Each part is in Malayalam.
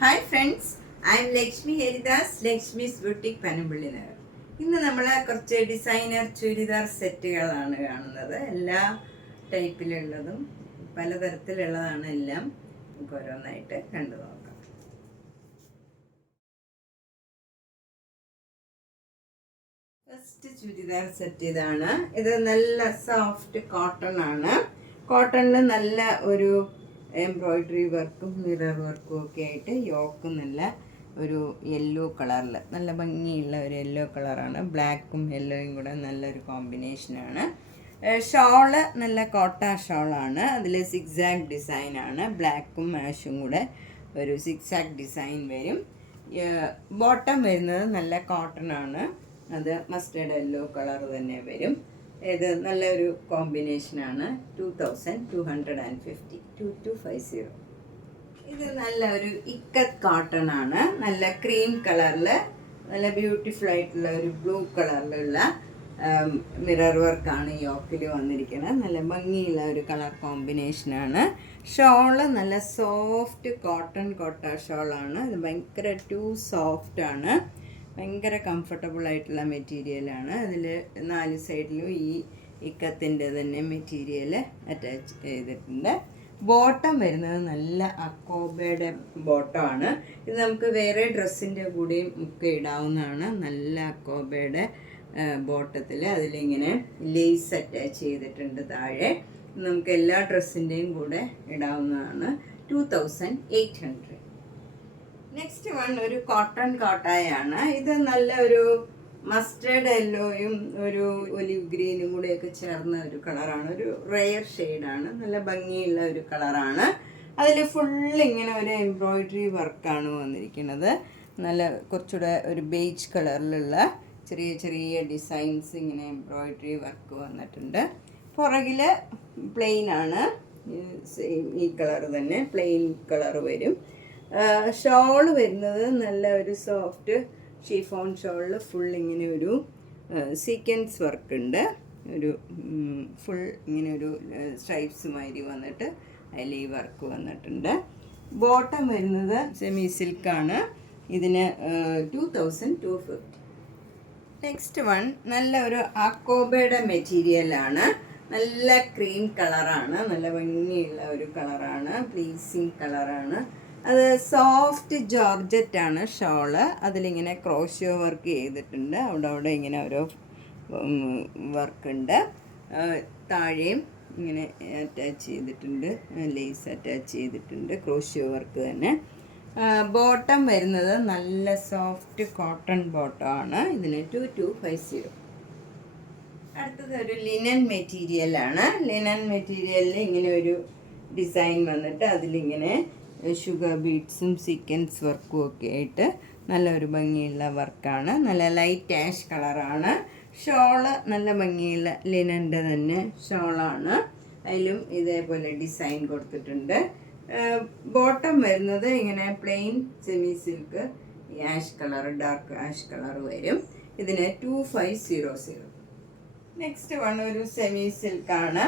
Hi friends, I M Lakshmi Haridas, Lakshmi's boutique Panampilly Nagar. ഇന്ന് നമ്മൾ കുറച്ച് ഡിസൈനർ ചുരിദാർ സെറ്റുകളാണ് കാണുന്നത്. എല്ലാ ടൈപ്പിലുള്ളതും പലതരത്തിലുള്ളതാണ് എല്ലാം. നമുക്ക് ഓരോന്നായിട്ട് കണ്ടു നോക്കാം. ഫസ്റ്റ് ചുരിദാർ സെറ്റ് ഇതാണ്. ഇത് നല്ല സോഫ്റ്റ് കോട്ടൺ ആണ്. കോട്ടണിൽ നല്ല ഒരു എംബ്രോയിഡറി വർക്കും മിറർ വർക്കും ഒക്കെ ആയിട്ട് യോക്ക് നല്ല ഒരു യെല്ലോ കളറിൽ നല്ല ഭംഗിയുള്ള ഒരു യെല്ലോ കളറാണ്. ബ്ലാക്കും യെല്ലോയും കൂടെ നല്ലൊരു കോമ്പിനേഷനാണ്. ഷോള് നല്ല കോട്ട ഷോളാണ്. അതിൽ സിക്സാഗ് ഡിസൈനാണ്. ബ്ലാക്കും ആഷും കൂടെ ഒരു സിക്സാഗ് ഡിസൈൻ വരും. ബോട്ടം വരുന്നത് നല്ല കോട്ടൺ ആണ്. അത് മസ്റ്റേർഡ് യെല്ലോ കളർ തന്നെ വരും. ഇത് നല്ലൊരു കോമ്പിനേഷനാണ്. 2250 2250. ഇത് നല്ല ഒരു ഇക്കത്ത് കോട്ടൺ ആണ്. നല്ല ക്രീം കളറിൽ നല്ല ബ്യൂട്ടിഫുൾ ആയിട്ടുള്ള ഒരു ബ്ലൂ കളറിലുള്ള മിറർ വർക്കാണ് യോക്കിൽ വന്നിരിക്കുന്നത്. നല്ല ഭംഗിയുള്ള ഒരു കളർ കോമ്പിനേഷനാണ്. ഷോള് നല്ല സോഫ്റ്റ് കോട്ടൺ കോട്ട ഷോളാണ്. ഇത് ഭയങ്കര സോഫ്റ്റാണ്. ഭയങ്കര കംഫർട്ടബിൾ ആയിട്ടുള്ള മെറ്റീരിയലാണ്. അതിൽ 4 സൈഡിലും ഈ ഇക്കത്തിൻ്റെ തന്നെ മെറ്റീരിയൽ അറ്റാച്ച് ചെയ്തിട്ടുണ്ട്. ബോട്ടം വരുന്നത് നല്ല അക്കോബയുടെ ബോട്ടമാണ്. ഇത് നമുക്ക് വേറെ ഡ്രസ്സിൻ്റെ കൂടെയും ഒക്കെ ഇടാവുന്നതാണ്. നല്ല അക്കോബയുടെ ബോട്ടത്തിൽ അതിലിങ്ങനെ ലേസ് അറ്റാച്ച് ചെയ്തിട്ടുണ്ട് താഴെ. നമുക്ക് എല്ലാ ഡ്രസ്സിൻ്റെയും കൂടെ ഇടാവുന്നതാണ്. 2800. നെക്സ്റ്റ് വൺ ഒരു കോട്ടൺ കോട്ടായാണ്. ഇത് നല്ല ഒരു മസ്റ്റേർഡ് യെല്ലോയും ഒരു ഒലിവ് ഗ്രീനും കൂടെയൊക്കെ ചേർന്ന ഒരു കളറാണ്. ഒരു റെയർ ഷെയ്ഡാണ്. നല്ല ഭംഗിയുള്ള ഒരു കളറാണ്. അതിൽ ഫുൾ ഇങ്ങനെ ഒരു എംബ്രോയിഡറി വർക്കാണ് വന്നിരിക്കുന്നത്. നല്ല കുറച്ചുകൂടെ ഒരു ബേജ് കളറിലുള്ള ചെറിയ ചെറിയ ഡിസൈൻസ് ഇങ്ങനെ എംബ്രോയിഡറി വർക്ക് വന്നിട്ടുണ്ട്. പുറകിൽ പ്ലെയിൻ ആണ്. ഈ കളർ തന്നെ പ്ലെയിൻ കളർ വരും. ഷോള് വരുന്നത് നല്ല ഒരു സോഫ്റ്റ് ഷിഫോൺ ഷോളിൽ ഫുൾ ഇങ്ങനെ ഒരു സീക്വൻസ് വർക്ക് ഉണ്ട്. ഒരു ഫുൾ ഇങ്ങനെ ഒരു സ്ട്രൈപ്സ് മാതിരി വന്നിട്ട് അതിൽ ഈ വർക്ക് വന്നിട്ടുണ്ട്. ബോട്ടം വരുന്നത് സെമി സിൽക്കാണ്. ഇതിന് 2250. നെക്സ്റ്റ് വൺ നല്ല ഒരു അക്കോബയുടെ മെറ്റീരിയലാണ്. നല്ല ക്രീം കളറാണ്. നല്ല ഭംഗിയുള്ള ഒരു കളറാണ്. പ്ലീസിങ് കളറാണ്. അത് സോഫ്റ്റ് ജോർജറ്റ് ആണ് ഷോള്. അതിലിങ്ങനെ ക്രോഷ്യോ വർക്ക് ചെയ്തിട്ടുണ്ട്. അവിടെ ഇങ്ങനെ ഓരോ വർക്കുണ്ട്. താഴെയും ഇങ്ങനെ അറ്റാച്ച് ചെയ്തിട്ടുണ്ട്. ലേസ് അറ്റാച്ച് ചെയ്തിട്ടുണ്ട്. ക്രോഷ്യോ വർക്ക് തന്നെ. ബോട്ടം വരുന്നത് നല്ല സോഫ്റ്റ് കോട്ടൺ ബോട്ടമാണ്. ഇതിന് 2250. അടുത്തത് ഒരു ലിനൻ മെറ്റീരിയലാണ്. ലിനൻ മെറ്റീരിയലിൽ ഇങ്ങനെ ഒരു ഡിസൈൻ വന്നിട്ട് അതിലിങ്ങനെ ഷുഗർ ബീഡ്സും സീക്വൻസ് വർക്കും ഒക്കെ ആയിട്ട് നല്ലൊരു ഭംഗിയുള്ള വർക്കാണ്. നല്ല ലൈറ്റ് ആഷ് കളറാണ്. ഷോള് നല്ല ഭംഗിയുള്ള ലിനൻ്റെ തന്നെ ഷോളാണ്. അതിലും ഇതേപോലെ ഡിസൈൻ കൊടുത്തിട്ടുണ്ട്. ബോട്ടം വരുന്നത് ഇങ്ങനെ plain semi silk ash colour, dark ash colour വരും. ഇതിന് 2500. നെക്സ്റ്റ് വൺ ഒരു സെമി സിൽക്കാണ്.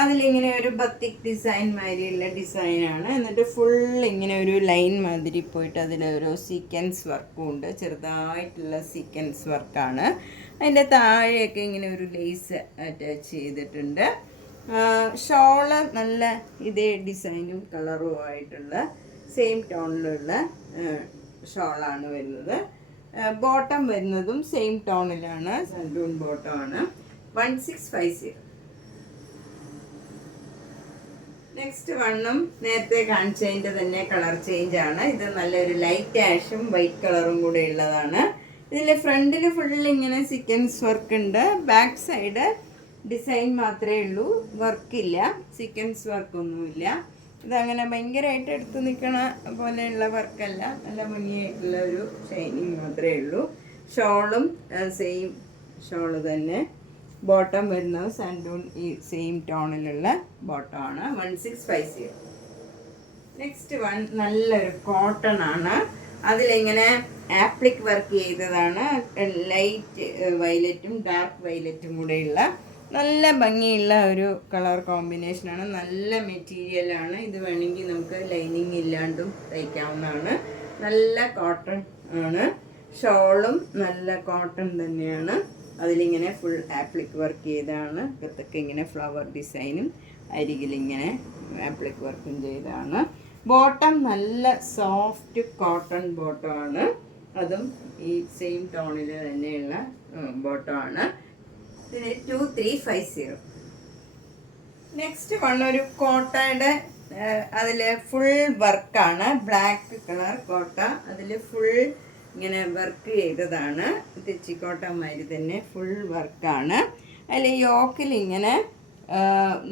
അതിലിങ്ങനെ ഒരു ബത്തിക് ഡിസൈൻ മാതിരിയുള്ള ഡിസൈനാണ്. എന്നിട്ട് ഫുൾ ഇങ്ങനെ ഒരു ലൈൻ മാതിരി പോയിട്ട് അതിലൊരു സീക്വൻസ് വർക്കും ഉണ്ട്. ചെറുതായിട്ടുള്ള സീക്വൻസ് വർക്കാണ്. അതിൻ്റെ താഴെയൊക്കെ ഇങ്ങനെ ഒരു ലേസ് അറ്റാച്ച് ചെയ്തിട്ടുണ്ട്. ഷോള് നല്ല ഇതേ ഡിസൈനും കളറും ആയിട്ടുള്ള സെയിം ടോണിലുള്ള ഷോളാണ് വരുന്നത്. ബോട്ടം വരുന്നതും സെയിം ടോണിലാണ്. സൺഡൂൺ ബോട്ടമാണ്. 1650. നെക്സ്റ്റ് വണ്ണും നേരത്തെ കാണിച്ചതിൻ്റെ തന്നെ കളർ ചേഞ്ച് ആണ്. ഇത് നല്ലൊരു ലൈറ്റ് ആഷും വൈറ്റ് കളറും കൂടെ ഉള്ളതാണ്. ഇതിൽ ഫ്രണ്ടിൽ ഫുൾ ഇങ്ങനെ സീക്വൻസ് വർക്ക് ഉണ്ട്. ബാക്ക് സൈഡ് ഡിസൈൻ മാത്രമേ ഉള്ളൂ, വർക്കില്ല, സീക്വൻസ് വർക്കൊന്നുമില്ല. ഇതങ്ങനെ ഭയങ്കരമായിട്ട് എടുത്ത് നിൽക്കണ പോലെയുള്ള വർക്കല്ല. നല്ല ഭംഗിയായിട്ടുള്ള ഒരു ഷൈനിങ് മാത്രമേ ഉള്ളൂ. ഷോളും സെയിം ഷോള് തന്നെ. ബോട്ടം വരുന്നത് സാൻഡൂൺ ഈ സെയിം ടോണിലുള്ള ബോട്ടമാണ്. 1650. നെക്സ്റ്റ് വൺ നല്ലൊരു കോട്ടൺ ആണ്. അതിലിങ്ങനെ ആപ്ലിക് വർക്ക് ചെയ്തതാണ്. ലൈറ്റ് വയലറ്റും ഡാർക്ക് വയലറ്റും കൂടെയുള്ള നല്ല ഭംഗിയുള്ള ഒരു കളർ കോമ്പിനേഷനാണ്. നല്ല മെറ്റീരിയലാണ്. ഇത് വേണമെങ്കിൽ നമുക്ക് ലൈനിങ് ഇല്ലാണ്ടും തയ്ക്കാവുന്നതാണ്. നല്ല കോട്ടൺ ആണ്. ഷോളും നല്ല കോട്ടൺ തന്നെയാണ്. അതിലിങ്ങനെ ഫുൾ ആപ്ലിക് വർക്ക് ചെയ്താണ്. അകത്തൊക്കെ ഇങ്ങനെ ഫ്ലവർ ഡിസൈനും അരികിലിങ്ങനെ ആപ്ലിക് വർക്കും ചെയ്താണ്. ബോട്ടം നല്ല സോഫ്റ്റ് കോട്ടൺ ബോട്ടമാണ്. അതും ഈ സെയിം ടോണിൽ തന്നെയുള്ള ബോട്ടമാണ്. ഇതിന് 2350. നെക്സ്റ്റ് വൺ ഒരു കോട്ടയുടെ അതിൽ ഫുൾ വർക്കാണ്. ബ്ലാക്ക് കളർ കോട്ട, അതിൽ ഫുൾ ഇങ്ങനെ വർക്ക് ചെയ്തതാണ്. തെച്ചിക്കോട്ടമാതിരി തന്നെ ഫുൾ വർക്കാണ്. അതിൽ യോക്കിൽ ഇങ്ങനെ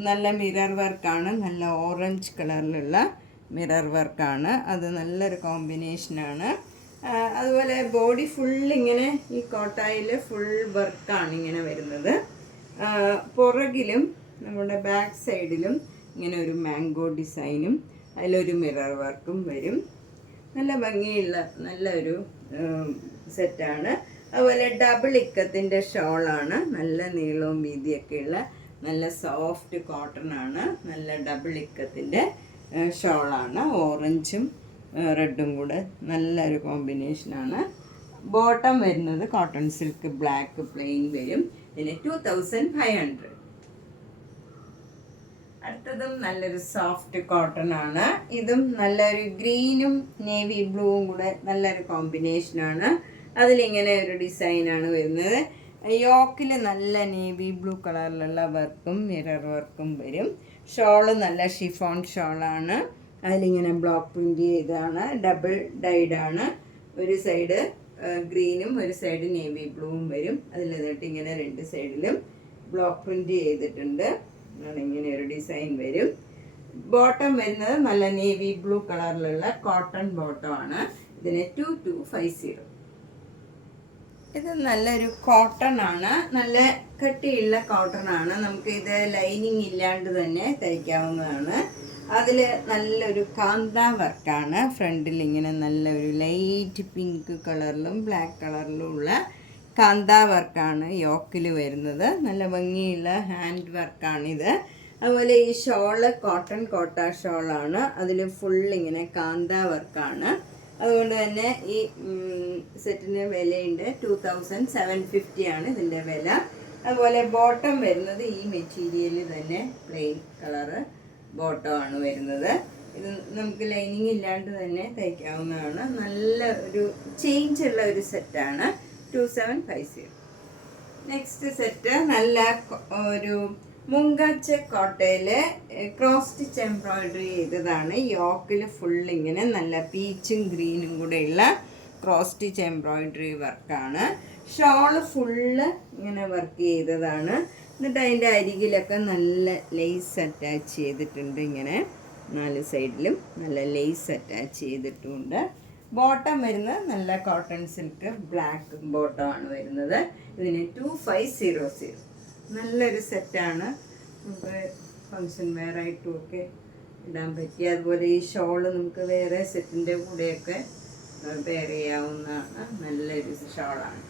നല്ല മിറർ വർക്കാണ്. നല്ല ഓറഞ്ച് കളറിലുള്ള മിറർ വർക്കാണ്. അത് നല്ലൊരു കോമ്പിനേഷനാണ്. അതുപോലെ ബോഡി ഫുൾ ഇങ്ങനെ ഈ കോട്ടായിൽ ഫുൾ വർക്കാണ് ഇങ്ങനെ വരുന്നത്. പുറകിലും നമ്മുടെ ബാക്ക് സൈഡിലും ഇങ്ങനെ ഒരു മാംഗോ ഡിസൈനും അതിലൊരു മിറർ വർക്കും വരും. നല്ല ഭംഗിയുള്ള നല്ലൊരു സെറ്റാണ്. അതുപോലെ ഡബിൾ ഇക്കത്തിൻ്റെ ഷോളാണ്. നല്ല നീളവും വീതിയൊക്കെയുള്ള നല്ല സോഫ്റ്റ് കോട്ടൺ ആണ്. നല്ല ഡബിൾ ഇക്കത്തിൻ്റെ ഷോളാണ്. ഓറഞ്ചും റെഡും കൂടെ നല്ലൊരു കോമ്പിനേഷനാണ്. ബോട്ടം വരുന്നത് കോട്ടൺ സിൽക്ക് ബ്ലാക്ക് പ്ലെയിൻ വരും. ഇതിന് 2500. അടുത്തതും നല്ലൊരു സോഫ്റ്റ് കോട്ടൺ ആണ്. ഇതും നല്ലൊരു ഗ്രീനും നേവി ബ്ലൂവും കൂടെ നല്ലൊരു കോമ്പിനേഷനാണ്. അതിലിങ്ങനെ ഒരു ഡിസൈനാണ് വരുന്നത്. യോക്കിൽ നല്ല നേവി ബ്ലൂ കളറിലുള്ള വർക്കും മിറർ വർക്കും വരും. ഷോള് നല്ല ഷിഫോൺ ഷോളാണ്. അതിലിങ്ങനെ ബ്ലോക്ക് പ്രിൻ്റ് ചെയ്താണ്. ഡബിൾ ഡൈഡാണ്. ഒരു സൈഡ് ഗ്രീനും ഒരു സൈഡ് നേവി ബ്ലൂവും വരും. അതിൽ എന്നിട്ട് ഇങ്ങനെ രണ്ട് സൈഡിലും ബ്ലോക്ക് പ്രിൻ്റ് ചെയ്തിട്ടുണ്ട്. ഇങ്ങനെ ഒരു ഡിസൈൻ വരും. ബോട്ടം വരുന്നത് നല്ല നേവി ബ്ലൂ കളറിലുള്ള കോട്ടൺ ബോട്ടമാണ്. ഇതിന് 2250. ഇത് നല്ലൊരു കോട്ടൺ ആണ്. നല്ല കട്ടിയുള്ള കോട്ടൺ ആണ്. നമുക്ക് ഇത് ലൈനിങ് ഇല്ലാണ്ട് തന്നെ തയ്ക്കാവുന്നതാണ്. അതിൽ നല്ലൊരു കാന്താ വർക്കാണ്. ഫ്രണ്ടിൽ ഇങ്ങനെ നല്ലൊരു ലൈറ്റ് പിങ്ക് കളറിലും ബ്ലാക്ക് കളറിലും ഉള്ള കാന്താ വർക്കാണ് യോക്കിൽ വരുന്നത്. നല്ല ഭംഗിയുള്ള ഹാൻഡ് വർക്കാണിത്. അതുപോലെ ഈ ഷോള് കോട്ടൺ കോട്ട ഷോളാണ്. അതിൽ ഫുൾ ഇങ്ങനെ കാന്താ വർക്കാണ്. അതുകൊണ്ട് തന്നെ ഈ സെറ്റിന് വിലയുണ്ട്. 2750 ആണ് ഇതിൻ്റെ വില. അതുപോലെ ബോട്ടം വരുന്നത് ഈ മെറ്റീരിയൽ തന്നെ പ്ലെയിൻ കളറ് ബോട്ടമാണ് വരുന്നത്. ഇത് നമുക്ക് ലൈനിങ് ഇല്ലാണ്ട് തന്നെ തയ്ക്കാവുന്നതാണ്. നല്ല ഒരു ചേഞ്ച് ഉള്ള ഒരു സെറ്റാണ്. 2750. നെക്സ്റ്റ് സെറ്റ് നല്ല ഒരു മുങ്കാച്ച കോട്ടയിൽ ക്രോസ് സ്റ്റിച്ച് എംബ്രോയിഡറി ചെയ്തതാണ്. യോക്കിൽ ഫുൾ ഇങ്ങനെ നല്ല പീച്ചും ഗ്രീനും കൂടെയുള്ള ക്രോസ് സ്റ്റിച്ച് എംബ്രോയിഡറി വർക്കാണ്. ഷോള് ഫുള്ള് ഇങ്ങനെ വർക്ക് ചെയ്തതാണ്. എന്നിട്ട് അതിൻ്റെ അരികിലൊക്കെ നല്ല ലേസ് അറ്റാച്ച് ചെയ്തിട്ടുണ്ട്. ഇങ്ങനെ 4 സൈഡിലും നല്ല ലേസ് അറ്റാച്ച് ചെയ്തിട്ടുണ്ട്. ബോട്ടം വരുന്നത് നല്ല കോട്ടൺ സിൽക്ക് ബ്ലാക്ക് ബോട്ടമാണ് വരുന്നത്. ഇതിന് 2500. നല്ലൊരു സെറ്റാണ്. നമുക്ക് ഫങ്ഷൻ വെയർ ആയിട്ടും ഒക്കെ ഇടാൻ പറ്റിയ. അതുപോലെ ഈ ഷോള് നമുക്ക് വേറെ സെറ്റിൻ്റെ കൂടെയൊക്കെ വെയർ ചെയ്യാവുന്നതാണ്. നല്ലൊരു ഷോളാണ്.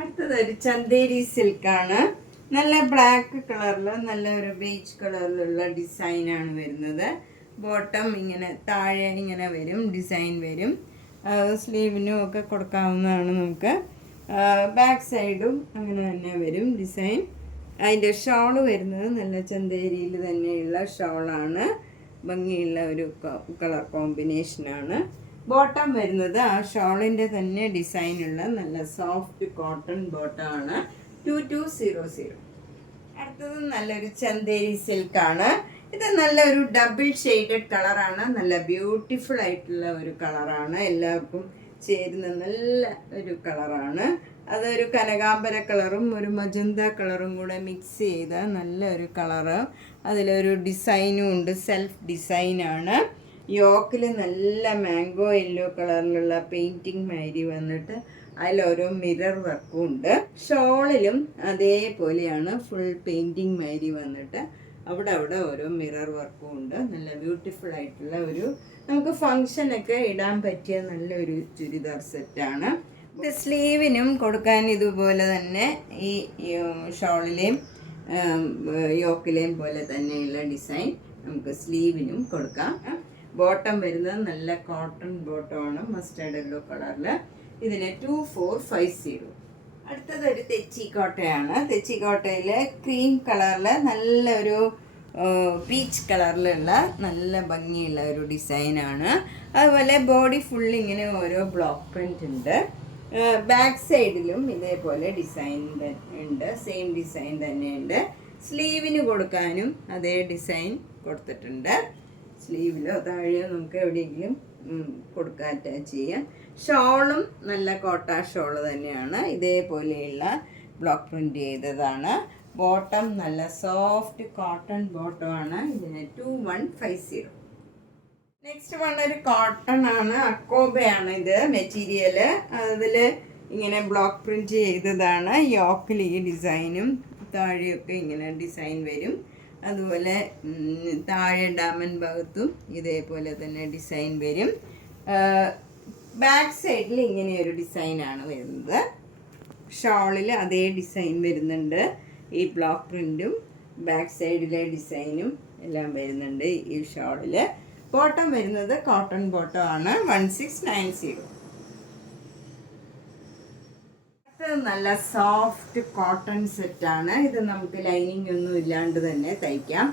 അടുത്തത് ഒരു ചന്തേരി സിൽക്കാണ്. നല്ല ബ്ലാക്ക് കളറിൽ നല്ല ഒരു ബേജ് കളറിലുള്ള ഡിസൈനാണ് വരുന്നത്. ബോട്ടം ഇങ്ങനെ താഴെ ഇങ്ങനെ വരും, ഡിസൈൻ വരും. സ്ലീവിനും ഒക്കെ കൊടുക്കാവുന്നതാണ് നമുക്ക്. ബാക്ക് സൈഡും അങ്ങനെ തന്നെ വരും ഡിസൈൻ. അതിൻ്റെ ഷോള് വരുന്നത് നല്ല ചന്തേരിയിൽ തന്നെയുള്ള ഷോളാണ്. ഭംഗിയുള്ള ഒരു കളർ കോമ്പിനേഷനാണ്. ബോട്ടം വരുന്നത് ആ ഷോളിൻ്റെ തന്നെ ഡിസൈനുള്ള നല്ല സോഫ്റ്റ് കോട്ടൺ ബോട്ടമാണ്. 2200. അടുത്തത് നല്ലൊരു ചന്തേരി സിൽക്കാണ്. ഇത് നല്ലൊരു ഡബിൾ ഷെയ്ഡഡ് കളറാണ്. നല്ല ബ്യൂട്ടിഫുൾ ആയിട്ടുള്ള ഒരു കളറാണ്. എല്ലാവർക്കും ചേരുന്ന നല്ല ഒരു കളറാണ്. അതൊരു കനകാംബര കളറും ഒരു മജന്ത കളറും കൂടെ മിക്സ് ചെയ്ത നല്ലൊരു കളറ്. അതിലൊരു ഡിസൈനും ഉണ്ട്. സെൽഫ് ഡിസൈനാണ്. യോക്കിൽ നല്ല മാംഗോ യെല്ലോ കളറിലുള്ള പെയിൻറ്റിങ് മാതിരി വന്നിട്ട് അതിലോരോ മിറർ വർക്കും ഉണ്ട്. ഷോളിലും അതേപോലെയാണ് ഫുൾ പെയിൻറ്റിങ് മാതിരി വന്നിട്ട് അവിടെ ഓരോ മിറർ വർക്കും ഉണ്ട്. നല്ല ബ്യൂട്ടിഫുൾ ആയിട്ടുള്ള ഒരു നമുക്ക് ഫങ്ഷനൊക്കെ ഇടാൻ പറ്റിയ നല്ലൊരു ചുരിദാർ സെറ്റാണ്. ഇത് സ്ലീവിനും കൊടുക്കാൻ ഇതുപോലെ തന്നെ ഈ ഷോളിലെയും യോക്കിലെയും പോലെ തന്നെയുള്ള ഡിസൈൻ നമുക്ക് സ്ലീവിനും കൊടുക്കാം. ബോട്ടം വരുന്നത് നല്ല കോട്ടൺ ബോട്ടമാണ്, മസ്റ്റേർഡ് യെല്ലോ കളറിൽ. ഇതിന് 2450. അടുത്തതൊരു തെച്ചിക്കോട്ടയാണ്. തെച്ചിക്കോട്ടയിൽ ക്രീം കളറിൽ നല്ലൊരു പീച്ച് കളറിലുള്ള നല്ല ഭംഗിയുള്ള ഒരു ഡിസൈനാണ്. അതുപോലെ ബോഡി ഫുൾ ഇങ്ങനെ ഓരോ ബ്ലോക്ക് പ്രിൻ്റ് ഉണ്ട്. ബാക്ക് സൈഡിലും ഇതേപോലെ ഡിസൈൻ ഉണ്ട്, സെയിം ഡിസൈൻ തന്നെയുണ്ട്. സ്ലീവിന് കൊടുക്കാനും അതേ ഡിസൈൻ കൊടുത്തിട്ടുണ്ട്. സ്ലീവിലോ താഴെയോ നമുക്ക് എവിടെയെങ്കിലും കൊടുക്കാൻ അറ്റാച്ച് ചെയ്യാം. ഷോളും നല്ല കോട്ട ഷോള് തന്നെയാണ്, ഇതേപോലെയുള്ള ബ്ലോക്ക് പ്രിൻ്റ് ചെയ്തതാണ്. ബോട്ടം നല്ല സോഫ്റ്റ് കോട്ടൺ ബോട്ടമാണ്. ഇതിന് 2150. നെക്സ്റ്റ് ഒരു കോട്ടൺ ആണ്, അക്കോബയാണ് ഇത് മെറ്റീരിയൽ. അതിൽ ഇങ്ങനെ ബ്ലോക്ക് പ്രിൻ്റ് ചെയ്തതാണ്. യോക്കിൽ ഈ ഡിസൈനും താഴെയൊക്കെ ഇങ്ങനെ ഡിസൈൻ വരും. അതുപോലെ താഴെ ഡാമൻ ഭാഗത്തും ഇതേപോലെ തന്നെ ഡിസൈൻ വരും. ബാക്ക് സൈഡിൽ ഇങ്ങനെയൊരു ഡിസൈനാണ് വരുന്നത്. ഷോളിൽ അതേ ഡിസൈൻ വരുന്നുണ്ട്. ഈ ബ്ലോക്ക് പ്രിൻറ്റും ബാക്ക് സൈഡിലെ ഡിസൈനും എല്ലാം വരുന്നുണ്ട് ഈ ഷോളിൽ. ബോട്ടം വരുന്നത് കോട്ടൺ ബോട്ടം ആണ്, 1690. നല്ല സോഫ്റ്റ് കോട്ടൺ സെറ്റാണ്. ഇത് നമുക്ക് ലൈനിങ് ഒന്നും ഇല്ലാണ്ട് തന്നെ തയ്ക്കാം.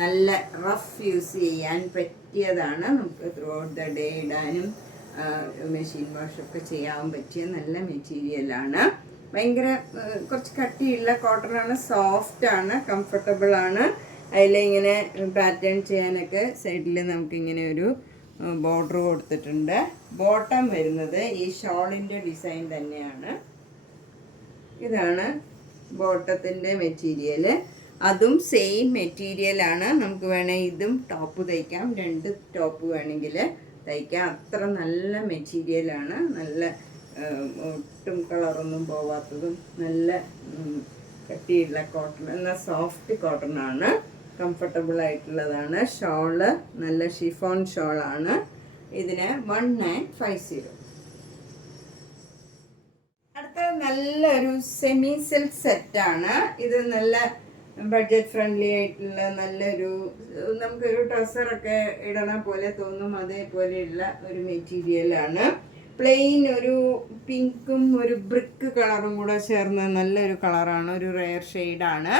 നല്ല റഫ് യൂസ് ചെയ്യാൻ പറ്റിയതാണ്. നമുക്ക് ത്രൂ ഔട്ട് ദ ഡേ ഇടാനും മെഷീൻ വാഷൊക്കെ ചെയ്യാൻ പറ്റിയ നല്ല മെറ്റീരിയലാണ്. ഭയങ്കര കുറച്ച് കട്ടിയുള്ള കോട്ടണാണ്, സോഫ്റ്റാണ്, കംഫർട്ടബിളാണ്. അതിലിങ്ങനെ പാറ്റേൺ ചെയ്യാനൊക്കെ സൈഡിൽ നമുക്കിങ്ങനെ ഒരു ബോർഡർ കൊടുത്തിട്ടുണ്ട്. ബോട്ടം വരുന്നത് ഈ ഷോളിൻ്റെ ഡിസൈൻ തന്നെയാണ്. ഇതാണ് ബോട്ടത്തിൻ്റെ മെറ്റീരിയൽ. അതും സെയിം മെറ്റീരിയലാണ്. നമുക്ക് വേണമെങ്കിൽ ഇതും ടോപ്പ് തയ്ക്കാം, 2 ടോപ്പ് വേണമെങ്കിൽ തയ്ക്കാം. അത്ര നല്ല മെറ്റീരിയലാണ്. നല്ല ഒട്ടും കളറൊന്നും പോവാത്തതും നല്ല കട്ടിയുള്ള കോട്ടൺ, നല്ല സോഫ്റ്റ് കോട്ടണാണ്, കംഫർട്ടബിൾ ആയിട്ടുള്ളതാണ്. ഷോള് നല്ല ഷിഫോൺ ഷോളാണ്. ഇതിന് 1950. അടുത്തത് നല്ലൊരു സെമി സിൽക്ക് സെറ്റാണ്. ഇത് നല്ല ബഡ്ജറ്റ് ഫ്രണ്ട്ലി ആയിട്ടുള്ള നല്ലൊരു, നമുക്കൊരു ട്രൗസറൊക്കെ ഇടണ പോലെ തോന്നും അതേപോലെയുള്ള ഒരു മെറ്റീരിയലാണ്. പ്ലെയിൻ ഒരു പിങ്കും ഒരു ബ്രിക്ക് കളറും കൂടെ ചേർന്ന് നല്ലൊരു കളറാണ്, ഒരു റെയർ ഷെയ്ഡാണ്.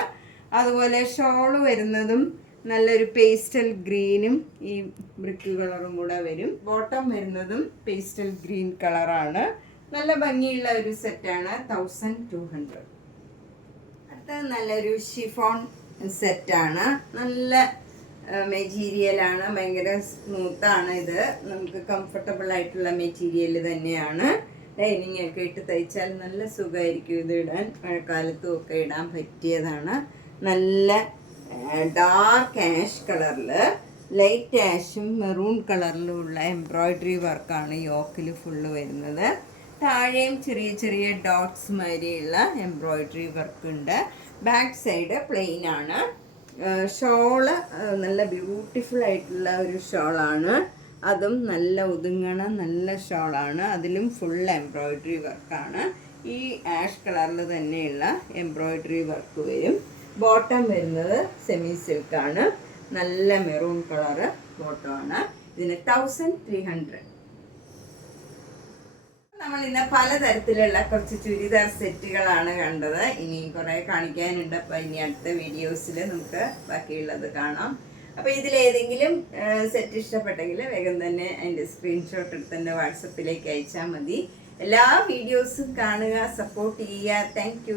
അതുപോലെ ഷോള് വരുന്നതും നല്ലൊരു പേസ്റ്റൽ ഗ്രീനും ഈ ബ്രിക്ക് കളറും കൂടെ വരും. ബോട്ടം വരുന്നതും പേസ്റ്റൽ ഗ്രീൻ കളറാണ്. നല്ല ഭംഗിയുള്ള ഒരു സെറ്റാണ്, 1200. അടുത്ത നല്ലൊരു ഷിഫോൺ സെറ്റാണ്. നല്ല മെറ്റീരിയലാണ്, ഭയങ്കര സ്മൂത്താണ്. ഇത് നമുക്ക് കംഫർട്ടബിൾ ആയിട്ടുള്ള മെറ്റീരിയൽ തന്നെയാണ്. ലൈനിങ് ഒക്കെ ഇട്ട് തയ്ച്ചാൽ നല്ല സുഖമായിരിക്കും ഇത് ഇടാൻ. മഴക്കാലത്തും ഒക്കെ ഇടാൻ പറ്റിയതാണ്. നല്ല ഡാർക്ക് ആഷ് കളറിൽ ലൈറ്റ് ആഷും മെറൂൺ കളറിലുമുള്ള എംബ്രോയ്ഡറി വർക്കാണ് യോക്കിൽ ഫുള്ള് വരുന്നത്. താഴെയും ചെറിയ ചെറിയ ഡോട്ട്സ് മാതിരിയുള്ള എംബ്രോയ്ഡറി വർക്ക് ഉണ്ട്. ബാക്ക് സൈഡ് പ്ലെയിൻ ആണ്. ഷോള് നല്ല ബ്യൂട്ടിഫുൾ ആയിട്ടുള്ള ഒരു ഷോളാണ്. അതും നല്ല ഒതുങ്ങണ നല്ല ഷോളാണ്. അതിലും ഫുൾ എംബ്രോയ്ഡറി വർക്കാണ്. ഈ ആഷ് കളറിൽ തന്നെയുള്ള എംബ്രോയ്ഡറി വർക്ക് വരും. ബോട്ടം വരുന്നത് സെമി സിൽക്കാണ്, നല്ല മെറൂൺ കളറ് ബോട്ടമാണ്. ഇതിന് 1300. നമ്മൾ ഇന്ന് പലതരത്തിലുള്ള കുറച്ച് ചുരിദാർ സെറ്റുകളാണ് കണ്ടത്. ഇനി കുറേ കാണിക്കാനുണ്ട്. അപ്പോൾ ഇനി അടുത്ത വീഡിയോസിൽ നമുക്ക് ബാക്കിയുള്ളത് കാണാം. അപ്പോൾ ഇതിലേതെങ്കിലും സെറ്റ് ഇഷ്ടപ്പെട്ടെങ്കിൽ വേഗം തന്നെ അതിൻ്റെ സ്ക്രീൻഷോട്ട് എടുത്ത് തന്നെ വാട്സപ്പിലേക്ക് അയച്ചാൽ മതി. എല്ലാ വീഡിയോസും കാണുക, സപ്പോർട്ട് ചെയ്യുക. താങ്ക്